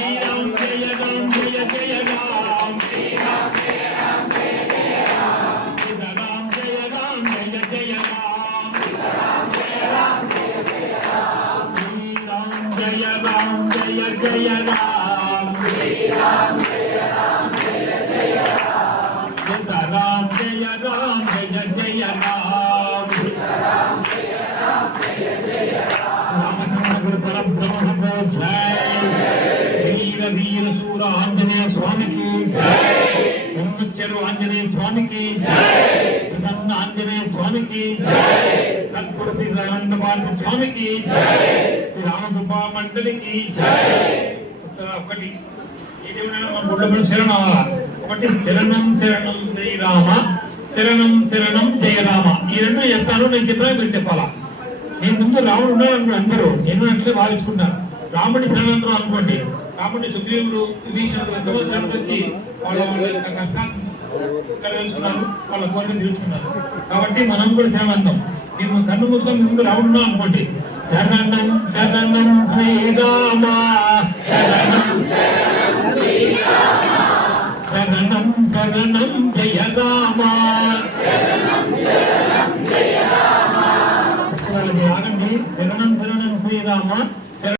శ్రీరామ్ జయ రామ్ జయ జయ రామ్ శ్రీరామ్ జయ రామ్ జయ జయ రామ్ సీతారాం జయ రామ్ జయ జయ రామ్ సీతారాం జయ రామ్ జయ జయ రామ్ శ్రీరామ్ జయ రామ్ జయ జయ రామ్ శ్రీరామ్ జయ రామ్ జయ జయ రామ్ సీతారాం జయ రామ్ జయ జయ రామ్ సీతారాం జయ రామ్ జయ జయ రామ్ రామచంద్ర పరబ్రహ్మ జయ వీర వీర సూర ఆంజనేయ స్వామికి జయ చెరు ఆంజనేయ స్వామికి జయ ప్రసన్న ఆంజనేయ స్వామికి జయ కల్పుర శ్రీరామందపాటి స్వామికి జయ శ్రీ రామసుబ్బ మండలికి జయ ఒకటి ఏదేమైనా మన గుడ్డలో శరణం ఒకటి శరణం శరణం శ్రీరామ శరణం శరణం జయ రామ ఈ రెండు చెప్తాను నేను చెప్పినా మీరు చెప్పాలా నేను ముందు రాముడు ఉన్నాడు అనుకోండి అందరూ నేను అట్లే భావించుకుంటాను రాముడి శరణంలో అనుకోండి కాబట్టి సుగ్రీవుడు విభీషణుడు ఎంతమంది శరణం వచ్చి వాళ్ళ కష్టాలు తెలుసుకున్నారు వాళ్ళ కోరికలు తెలుసుకున్నారు కాబట్టి మనం కూడా శరణం మేము కన్ను మొత్తం ముందు రాముడు అనుకోండి శరణం శరణం శ్రీరామ శరణం శరణం శ్రీరామ శరణం శరణం జయ రామ